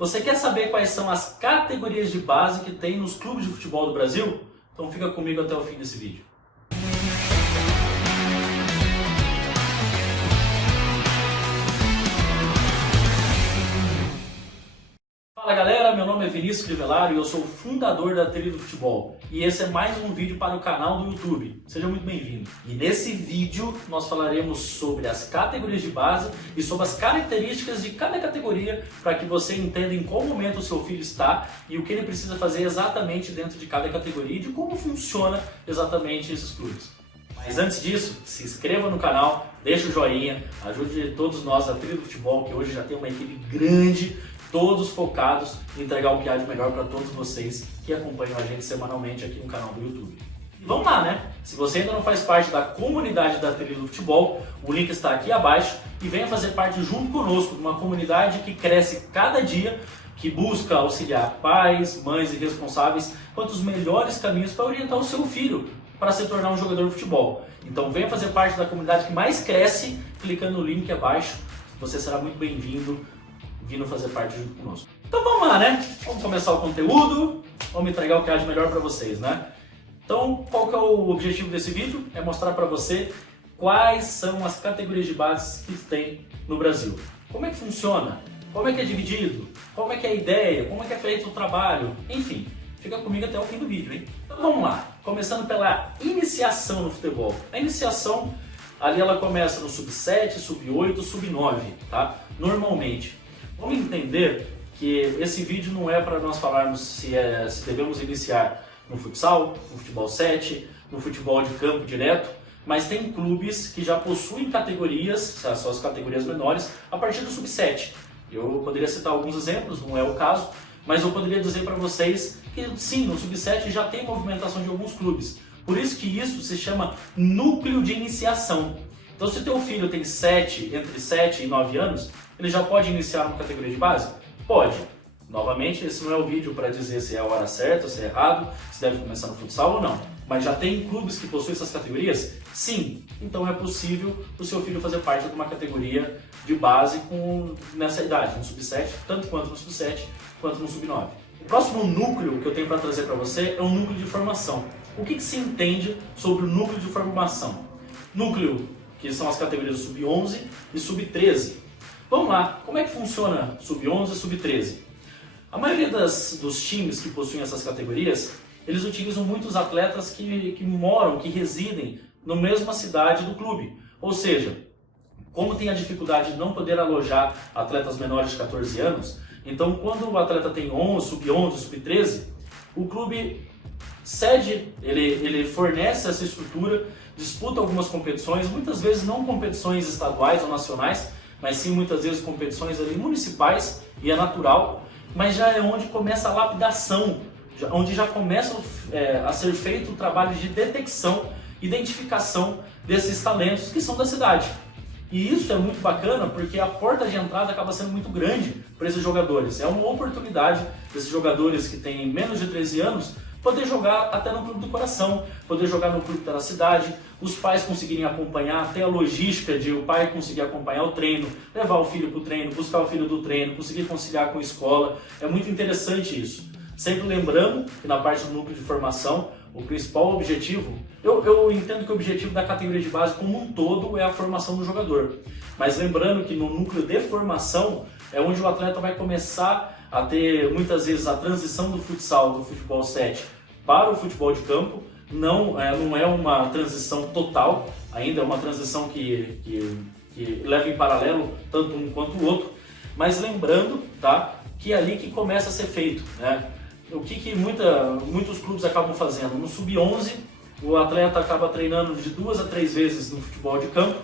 Você quer saber quais são as categorias de base que tem nos clubes de futebol do Brasil? Então fica comigo até o fim desse vídeo. Fala galera, meu nome é Vinícius Crivellaro e eu sou o fundador da Trilha do Futebol. E esse é mais um vídeo para o canal do YouTube. Seja muito bem-vindo. E nesse vídeo nós falaremos sobre as categorias de base e sobre as características de cada categoria para que você entenda em qual momento o seu filho está e o que ele precisa fazer exatamente dentro de cada categoria e de como funciona exatamente esses clubes. Mas antes disso, se inscreva no canal, deixa o joinha, ajude todos nós da Trilha do Futebol, que hoje já tem uma equipe grande, todos focados em entregar o que há de melhor para todos vocês que acompanham a gente semanalmente aqui no canal do YouTube. E vamos lá, né? Se você ainda não faz parte da comunidade da Trilha do Futebol, o link está aqui abaixo e venha fazer parte junto conosco de uma comunidade que cresce cada dia, que busca auxiliar pais, mães e responsáveis quanto os melhores caminhos para orientar o seu filho para se tornar um jogador de futebol. Então venha fazer parte da comunidade que mais cresce clicando no link abaixo. Você será muito bem-vindo vindo fazer parte junto conosco. Então vamos lá, né? Vamos começar o conteúdo, vamos entregar o que há de melhor para vocês, né? Então, qual que é o objetivo desse vídeo? É mostrar para você quais são as categorias de base que tem no Brasil. Como é que funciona? Como é que é dividido? Como é que é a ideia? Como é que é feito o trabalho? Enfim, fica comigo até o fim do vídeo, hein? Então vamos lá, começando pela iniciação no futebol. A iniciação, ali ela começa no sub-7, sub-8, sub-9, tá? Normalmente. Vamos entender que esse vídeo não é para nós falarmos se devemos iniciar no futsal, no futebol 7, no futebol de campo direto, mas tem clubes que já possuem categorias, as suas categorias menores, a partir do sub-7. Eu poderia citar alguns exemplos, não é o caso, mas eu poderia dizer para vocês que sim, no sub-7 já tem movimentação de alguns clubes. Por isso que isso se chama núcleo de iniciação. Então se teu filho tem entre 7 e 9 anos, ele já pode iniciar uma categoria de base? Pode. Novamente, esse não é o vídeo para dizer se é a hora certa, se é errado, se deve começar no futsal ou não. Mas já tem clubes que possuem essas categorias? Sim. Então é possível o seu filho fazer parte de uma categoria de base nessa idade, no sub-7, tanto quanto no sub-7, quanto no sub-9. O próximo núcleo que eu tenho para trazer para você é o núcleo de formação. O que se entende sobre o núcleo de formação? Núcleo, que são as categorias sub-11 e sub-13. Vamos lá, como é que funciona sub-11 e sub-13? A maioria dos times que possuem essas categorias, eles utilizam muitos atletas que moram, que residem na mesma cidade do clube. Ou seja, como tem a dificuldade de não poder alojar atletas menores de 14 anos, então quando o atleta tem sub-11, sub-13, o clube cede, ele fornece essa estrutura, disputa algumas competições, muitas vezes não competições estaduais ou nacionais, mas sim muitas vezes competições ali municipais, e é natural, mas já é onde começa a lapidação, onde já começa a ser feito o trabalho de detecção, identificação desses talentos que são da cidade. E isso é muito bacana porque a porta de entrada acaba sendo muito grande para esses jogadores. É uma oportunidade desses jogadores que têm menos de 13 anos poder jogar até no clube do coração, poder jogar no clube da cidade, os pais conseguirem acompanhar, até a logística de o pai conseguir acompanhar o treino, levar o filho para o treino, buscar o filho do treino, conseguir conciliar com a escola. É muito interessante isso. Sempre lembrando que na parte do núcleo de formação, o principal objetivo, eu entendo que o objetivo da categoria de base como um todo é a formação do jogador. Mas lembrando que no núcleo de formação é onde o atleta vai começar a ter muitas vezes a transição do futsal, do futebol 7 para o futebol de campo. Não é uma transição total, ainda é uma transição que leva em paralelo tanto um quanto o outro, mas lembrando, tá, que é ali que começa a ser feito, né? O que muitos clubes acabam fazendo? No sub-11, o atleta acaba treinando de 2 a 3 vezes no futebol de campo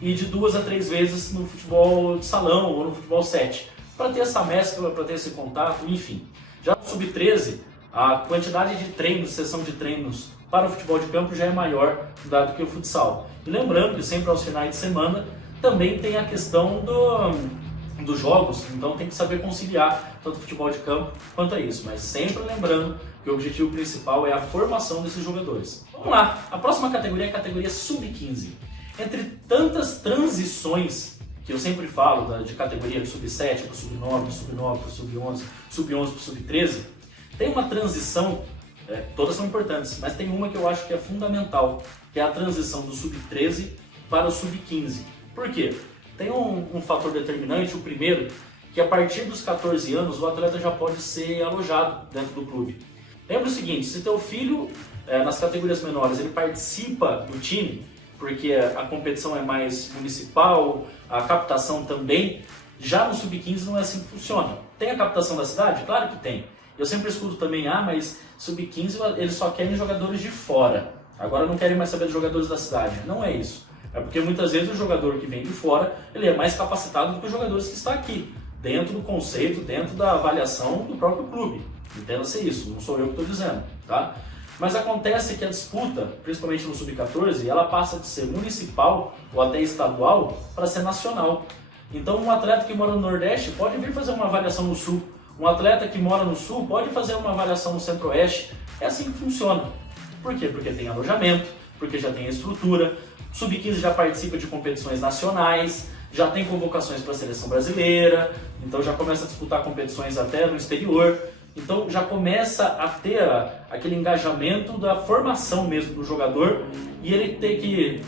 e de 2 a 3 vezes no futebol de salão ou no futebol 7, para ter essa mescla, para ter esse contato, enfim. Já no sub-13, a quantidade de treinos, sessão de treinos para o futebol de campo já é maior do que o futsal. E lembrando que sempre aos finais de semana também tem a questão dos jogos, então tem que saber conciliar tanto futebol de campo quanto a isso, mas sempre lembrando que o objetivo principal é a formação desses jogadores. Vamos lá, a próxima categoria é a categoria sub-15. Entre tantas transições que eu sempre falo de categoria do sub-7 para o sub-9, sub-9 para o sub-11, sub-11 para o sub-13, tem uma transição, todas são importantes, mas tem uma que eu acho que é fundamental, que é a transição do sub-13 para o sub-15. Por quê? Tem um fator determinante, o primeiro, que a partir dos 14 anos o atleta já pode ser alojado dentro do clube. Lembra o seguinte, se teu filho, nas categorias menores, ele participa do time, porque a competição é mais municipal, a captação também, já no sub-15 não é assim que funciona. Tem a captação da cidade? Claro que tem. Eu sempre escuto também, mas sub-15 eles só querem jogadores de fora, agora não querem mais saber dos jogadores da cidade. Não é isso. É porque muitas vezes o jogador que vem de fora, ele é mais capacitado do que os jogadores que estão aqui, dentro do conceito, dentro da avaliação do próprio clube. Entenda-se isso, não sou eu que estou dizendo, tá? Mas acontece que a disputa, principalmente no sub-14, ela passa de ser municipal ou até estadual para ser nacional. Então um atleta que mora no Nordeste pode vir fazer uma avaliação no Sul, um atleta que mora no Sul pode fazer uma avaliação no Centro-Oeste. É assim que funciona. Por quê? Porque tem alojamento, porque já tem a estrutura, o sub-15 já participa de competições nacionais, já tem convocações para a seleção brasileira, então já começa a disputar competições até no exterior. Então já começa a ter aquele engajamento da formação mesmo do jogador e ele ter que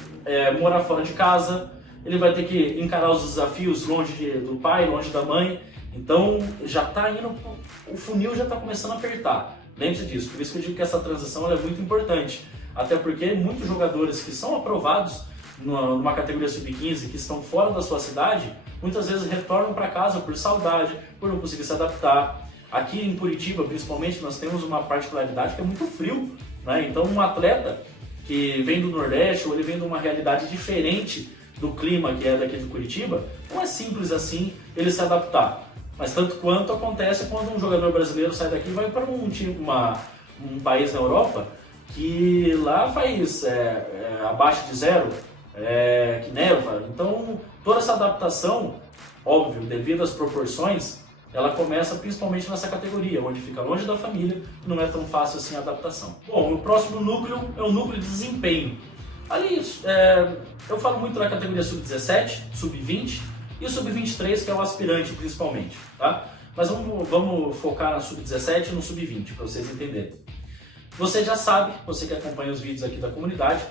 morar fora de casa, ele vai ter que encarar os desafios longe do pai, longe da mãe. Então já está indo, o funil já está começando a apertar. Lembre-se disso, por isso que eu digo que essa transição ela é muito importante. Até porque muitos jogadores que são aprovados numa categoria sub-15, que estão fora da sua cidade, muitas vezes retornam para casa por saudade, por não conseguir se adaptar. Aqui em Curitiba, principalmente, nós temos uma particularidade que é muito frio, né? Então um atleta que vem do Nordeste ou ele vem de uma realidade diferente do clima que é daqui de Curitiba, não é simples assim ele se adaptar. Mas tanto quanto acontece quando um jogador brasileiro sai daqui e vai para um país na Europa que lá faz abaixo de zero, que neva. Então toda essa adaptação, óbvio, devido às proporções, ela começa principalmente nessa categoria, onde fica longe da família e não é tão fácil assim a adaptação. Bom, o próximo núcleo é o núcleo de desempenho. Ali eu falo muito da categoria sub-17, sub-20 e o sub-23, que é o aspirante principalmente, tá? Mas vamos focar na sub-17 e no sub-20, para vocês entenderem. Você já sabe, você que acompanha os vídeos aqui da comunidade,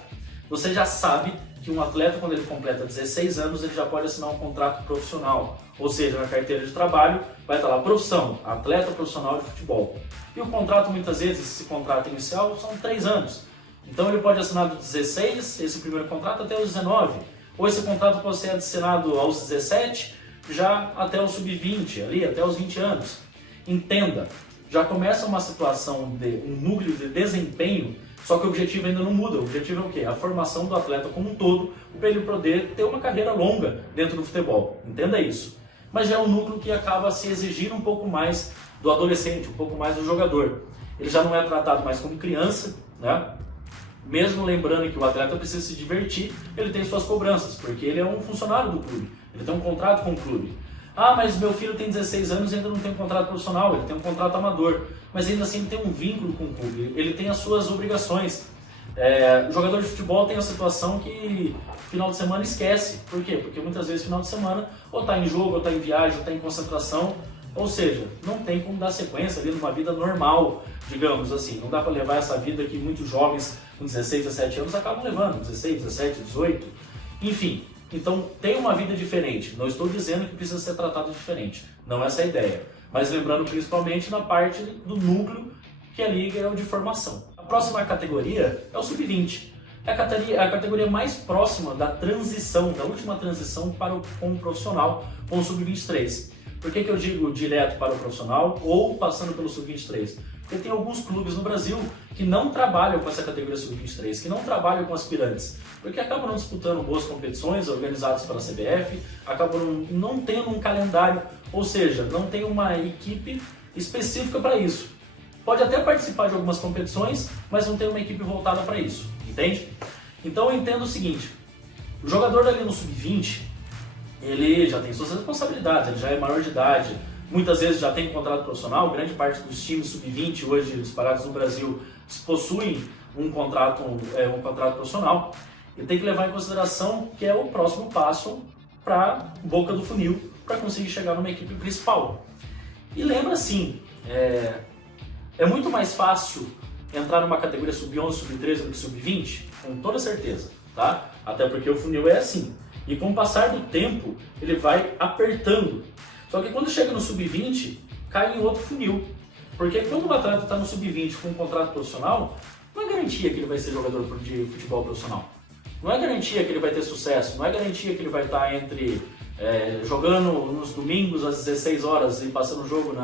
você já sabe que um atleta, quando ele completa 16 anos, ele já pode assinar um contrato profissional. Ou seja, na carteira de trabalho vai estar lá, profissão, atleta profissional de futebol. E o contrato, muitas vezes, esse contrato inicial, são 3 anos. Então ele pode assinar dos 16, esse primeiro contrato, até os 19. Ou esse contrato pode ser assinado aos 17, já até o sub-20, ali, até os 20 anos. Entenda, já começa uma situação de um núcleo de desempenho, só que o objetivo ainda não muda. O objetivo é o quê? A formação do atleta como um todo, para ele poder ter uma carreira longa dentro do futebol. Entenda isso. Mas já é um núcleo que acaba se exigindo um pouco mais do adolescente, um pouco mais do jogador. Ele já não é tratado mais como criança, né? Mesmo lembrando que o atleta precisa se divertir, ele tem suas cobranças, porque ele é um funcionário do clube, ele tem um contrato com o clube. Mas meu filho tem 16 anos e ainda não tem um contrato profissional, ele tem um contrato amador, mas ainda assim ele tem um vínculo com o clube, ele tem as suas obrigações. O jogador de futebol tem a situação que final de semana esquece. Por quê? Porque muitas vezes final de semana ou está em jogo, ou está em viagem, ou está em concentração, ou seja, não tem como dar sequência ali numa vida normal, digamos assim. Não dá para levar essa vida que muitos jovens com 16, 17 anos acabam levando, 16, 17, 18, enfim. Então tem uma vida diferente. Não estou dizendo que precisa ser tratado diferente, não é essa a ideia. Mas lembrando principalmente na parte do núcleo, que ali é o de formação. A próxima categoria é o sub-20. É a categoria mais próxima da transição, da última transição para como profissional com o sub-23. Por que eu digo direto para o profissional ou passando pelo sub-23? Porque tem alguns clubes no Brasil que não trabalham com essa categoria sub-23, que não trabalham com aspirantes, porque acabam não disputando boas competições organizadas pela CBF, acabam não tendo um calendário, ou seja, não tem uma equipe específica para isso. Pode até participar de algumas competições, mas não tem uma equipe voltada para isso, entende? Então eu entendo o seguinte, o jogador dali no sub-20, ele já tem suas responsabilidades, ele já é maior de idade, muitas vezes já tem contrato profissional, grande parte dos times sub-20 hoje disparados no Brasil possuem um contrato profissional, e tem que levar em consideração que é o próximo passo para boca do funil para conseguir chegar numa equipe principal. E lembra assim, é muito mais fácil entrar numa categoria sub-11, sub-13 do que sub-20, com toda certeza, tá? Até porque o funil é assim. E com o passar do tempo, ele vai apertando. Só que quando chega no sub-20, cai em outro funil. Porque quando o atleta está no sub-20 com um contrato profissional, não é garantia que ele vai ser jogador de futebol profissional. Não é garantia que ele vai ter sucesso, não é garantia que ele vai estar jogando nos domingos às 16 horas e passando o jogo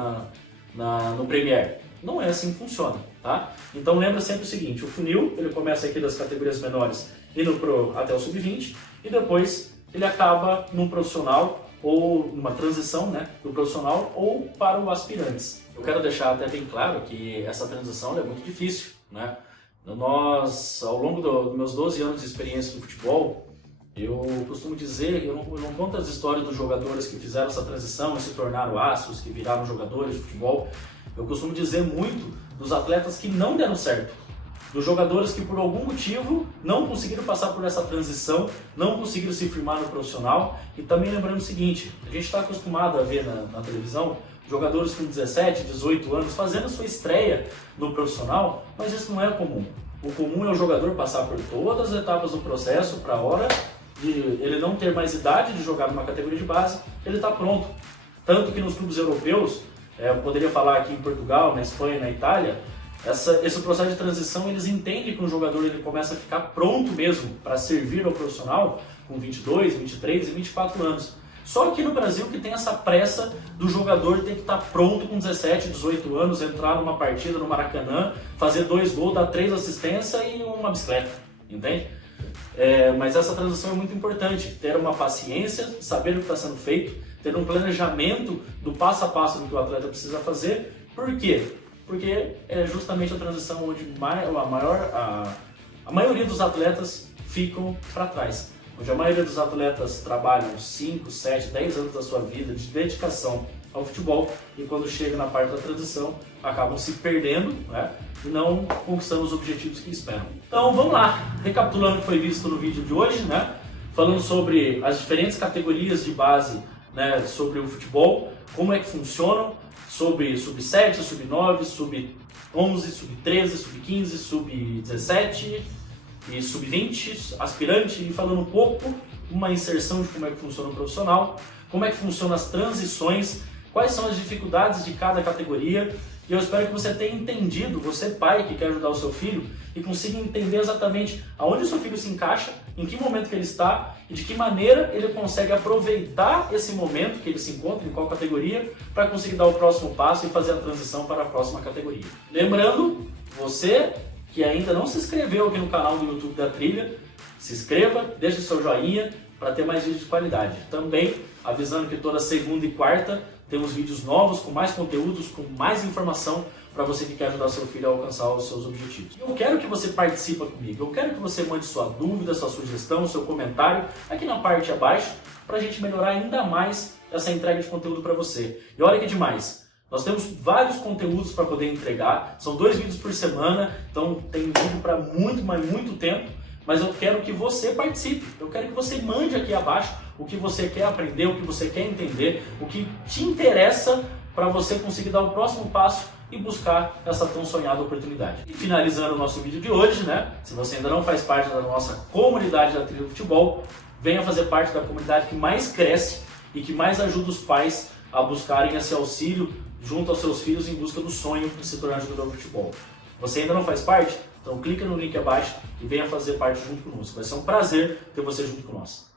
no Premier. Não é assim que funciona, tá? Então lembra sempre o seguinte, o funil ele começa aqui das categorias menores indo até o sub-20 e depois ele acaba num profissional ou numa transição, né, do profissional ou para o aspirantes. Eu quero deixar até bem claro que essa transição é muito difícil, né? Nós, ao longo dos meus 12 anos de experiência no futebol, eu costumo dizer, eu não conto as histórias dos jogadores que fizeram essa transição e se tornaram astros, que viraram jogadores de futebol. Eu costumo dizer muito dos atletas que não deram certo, dos jogadores que por algum motivo não conseguiram passar por essa transição, não conseguiram se firmar no profissional. E também lembrando o seguinte, a gente está acostumado a ver na televisão jogadores com 17, 18 anos fazendo sua estreia no profissional, mas isso não é comum. O comum é o jogador passar por todas as etapas do processo para a hora de ele não ter mais idade de jogar numa categoria de base, ele está pronto. Tanto que nos clubes europeus, eu poderia falar aqui em Portugal, na Espanha, na Itália, esse processo de transição eles entendem que um jogador ele começa a ficar pronto mesmo para servir ao profissional com 22, 23 e 24 anos. Só que no Brasil que tem essa pressa do jogador ter que estar pronto com 17, 18 anos, entrar numa partida no Maracanã, fazer 2 gols, dar 3 assistências e uma bicicleta, entende? Mas essa transição é muito importante, ter uma paciência, saber o que está sendo feito, ter um planejamento do passo a passo do que o atleta precisa fazer. Por quê? Porque é justamente a transição onde a maioria dos atletas ficam para trás. Onde a maioria dos atletas trabalham 5, 7, 10 anos da sua vida de dedicação ao futebol e quando chega na parte da transição acabam se perdendo, né, e não conquistando os objetivos que esperam. Então vamos lá, recapitulando o que foi visto no vídeo de hoje, né, falando sobre as diferentes categorias de base, né, sobre o futebol, como é que funcionam, sobre sub-7, sub-9, sub-11, sub-13, sub-15, sub-17 e sub-20, aspirante, e falando um pouco, uma inserção de como é que funciona o profissional, como é que funcionam as transições, quais são as dificuldades de cada categoria. E eu espero que você tenha entendido, você pai que quer ajudar o seu filho, e consiga entender exatamente aonde o seu filho se encaixa, em que momento que ele está e de que maneira ele consegue aproveitar esse momento que ele se encontra, em qual categoria, para conseguir dar o próximo passo e fazer a transição para a próxima categoria. Lembrando, você que ainda não se inscreveu aqui no canal do YouTube da Trilha, se inscreva, deixe seu joinha para ter mais vídeos de qualidade. Também avisando que toda segunda e quarta temos vídeos novos, com mais conteúdos, com mais informação para você que quer ajudar seu filho a alcançar os seus objetivos. Eu quero que você participe comigo, eu quero que você mande sua dúvida, sua sugestão, seu comentário aqui na parte abaixo para a gente melhorar ainda mais essa entrega de conteúdo para você. E olha que demais! Nós temos vários conteúdos para poder entregar, são 2 vídeos por semana, então tem vídeo para muito, mas muito tempo, mas eu quero que você participe, eu quero que você mande aqui abaixo o que você quer aprender, o que você quer entender, o que te interessa para você conseguir dar o próximo passo e buscar essa tão sonhada oportunidade. E finalizando o nosso vídeo de hoje, né? Se você ainda não faz parte da nossa comunidade da Trilha do Futebol, venha fazer parte da comunidade que mais cresce e que mais ajuda os pais a buscarem esse auxílio junto aos seus filhos em busca do sonho de se tornar jogador de futebol. Você ainda não faz parte? Então clica no link abaixo e venha fazer parte junto conosco. Vai ser um prazer ter você junto com nós.